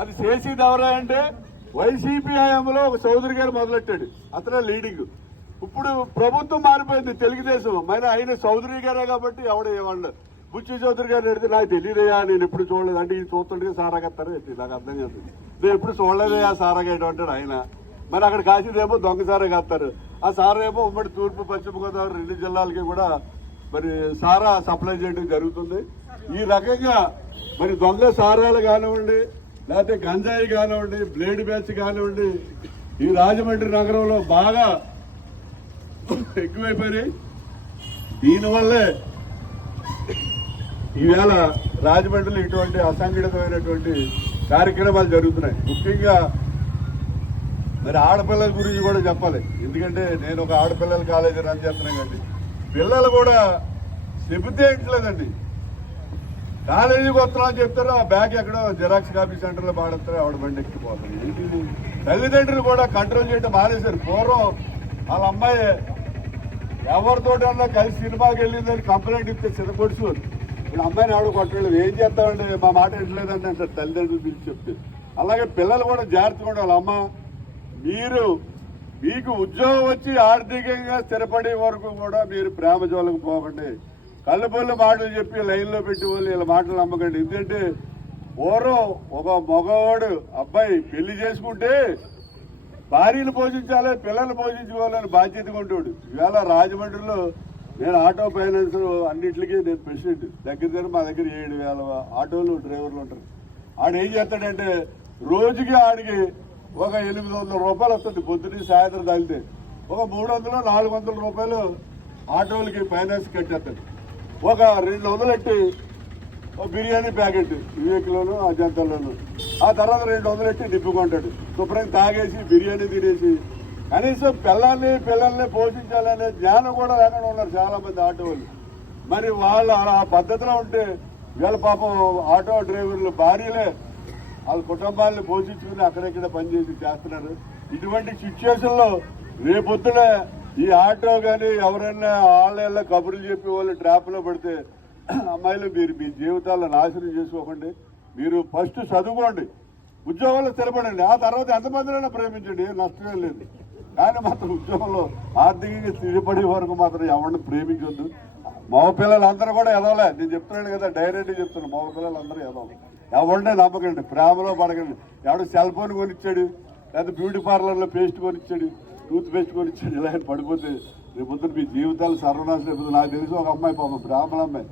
అది చేసేది ఎవరా అంటే వైసీపీ హయాంలో ఒక చౌదరి గారు మొదలెట్టాడు. అతనే లీడింగ్ ఇప్పుడు ప్రభుత్వం మారిపోయింది తెలుగుదేశం. మరి ఆయన చౌదరి గారే కాబట్టి ఎవడ ఏమన్నా బుచ్చి చౌదరి గారు అడిగితే నాకు తెలియదయా నేను ఎప్పుడు చూడలేదు. అంటే ఈ చూస్తుంటే సారాగత్తారు చెప్పి నాకు అర్థం కాదు. నేను ఎప్పుడు చూడలేదయా సారాగేయడం అంటాడు ఆయన. మరి అక్కడ కాసేదేమో దొంగ సారా కాస్తారు. ఆ సారా ఏమో ఉమ్మడి తూర్పు పశ్చిమ గోదావరి రెండు జిల్లాలకి కూడా మరి సారా సప్లై చేయడం జరుగుతుంది. ఈ రకంగా మరి దొంగ సారాలు కానివ్వండి లేకపోతే గంజాయి కానివ్వండి బ్లేడ్ బ్యాచ్ కానివ్వండి ఈ రాజమండ్రి నగరంలో బాగా ఎక్కువైపోయినాయి. దీనివల్లే ఈవేళ రాజమండ్రిలో ఇటువంటి అసంఘటితమైనటువంటి కార్యక్రమాలు జరుగుతున్నాయి. ముఖ్యంగా మరి ఆడపిల్లల గురించి కూడా చెప్పాలి. ఎందుకంటే నేను ఒక ఆడపిల్లల కాలేజీ రన్ చేస్తున్నాను కాబట్టి. పిల్లలు కూడా చెబితే ఇంట్లేదండి కాలేజీకి అని చెప్తారు ఆ బ్యాగ్ ఎక్కడో జిరాక్స్ కాపీ సెంటర్లో పాడతారు ఆవిడ బండి ఎక్కిపోతుంది. ఏంటిది తల్లిదండ్రులు కూడా కంట్రోల్ చేయడం మానేశారు. పూర్వం వాళ్ళ అమ్మాయి ఎవరితోటన్నా కలిసి సినిమాకి వెళ్ళిందని కంప్లైంట్ ఇస్తే చిన్నకొడుచు ఇప్పుడు అమ్మాయిని ఆవిడ కొట్టలేదు. ఏం చేస్తామండి? మా మాట వినలేదండి అంటారు తల్లిదండ్రులు పిలిచి చెప్తే. అలాగే పిల్లలు కూడా జాగ్రత్తగా ఉండాలి. అమ్మ మీరు మీకు ఉద్యోగం వచ్చి ఆర్థికంగా స్థిరపడే వరకు కూడా మీరు ప్రేమ జోలకు పోకండి. కళ్ళపల్లి మాటలు చెప్పి లైన్లో పెట్టి వాళ్ళు వీళ్ళ మాటలు నమ్మకండి. ఎందుకంటే పూర్వం ఒక మగవాడు అబ్బాయి పెళ్ళి చేసుకుంటే భార్యను పోషించాలి పిల్లల్ని పోషించుకోవాలని బాధ్యతగా ఉంటాడు ఇవాళ రాజమండ్రిలో నేను ఆటో ఫైనాన్స్ అన్నింటికి నేను ప్రెసిడెంట్. దగ్గర దగ్గర మా దగ్గర ఏడు వేల ఆటోలు డ్రైవర్లు ఉంటారు. ఆడు ఏం చేస్తాడంటే రోజుకి ఆడికి ఒక ఎనిమిది వందల రూపాయలు వస్తుంది పొద్దున్న సాయంత్రం తాగితే ఒక మూడు వందలు నాలుగు వందల రూపాయలు ఆటోలకి ఫైనాన్స్ కట్టేస్తాడు. ఒక రెండు వందలు ఎట్టి బిర్యానీ ప్యాకెట్ వివేక్లోను అజంతాలోను ఆ తర్వాత రెండు వందలు ఎట్టి నిప్పుకుంటాడు శుభ్రంగా తాగేసి బిర్యానీ తినేసి. కనీసం పిల్లల్ని పిల్లల్ని పోషించాలనే జ్ఞానం కూడా లేకుండా ఉన్నారు చాలా మంది ఆటో వాళ్ళు. మరి వాళ్ళు అలా ఆ పద్ధతిలో ఉంటే వీళ్ళ పాపం ఆటో డ్రైవర్లు భార్యలే వాళ్ళ కుటుంబాలను పోషించుకుని అక్కడెక్కడ పనిచేసి చేస్తున్నారు. ఇటువంటి సిచ్యువేషన్లో రేపొద్దున ఈ ఆటో కానీ ఎవరైనా వాళ్ళ కబుర్లు చెప్పి వాళ్ళు ట్రాప్లో పడితే అమ్మాయిలు మీరు మీ జీవితాలను నాశనం చేసుకోకండి. మీరు ఫస్ట్ చదువుకోండి. ఉద్యోగంలో స్థిరపడండి. ఆ తర్వాత ఎంతమందినైనా ప్రేమించండి. ఏం నష్టమే లేదు. కానీ మాత్రం ఉద్యోగంలో ఆర్థికంగా స్థిరపడే వరకు మాత్రం ఎవరిని ప్రేమించొద్దు. మగ పిల్లలందరూ కూడా ఎదవలే. నేను చెప్తున్నాను కదా డైరెక్ట్గా చెప్తున్నాను మగ పిల్లలందరూ ఎదవాలి. ఎవరినే నమ్మకండి. ప్రేమలో పడకండి. ఎవడు సెల్ ఫోన్ కొనిచ్చాడు లేదా బ్యూటీ పార్లర్లో పేస్ట్ కొనిచ్చాడు టూత్ పేస్ట్ ఇచ్చాడు. ఇలా పడిపోతే రేపు మీ జీవితాలు సర్వనాశనం నాకు తెలిసి ఒక అమ్మాయి పాపం బ్రాహ్మణ అమ్మాయి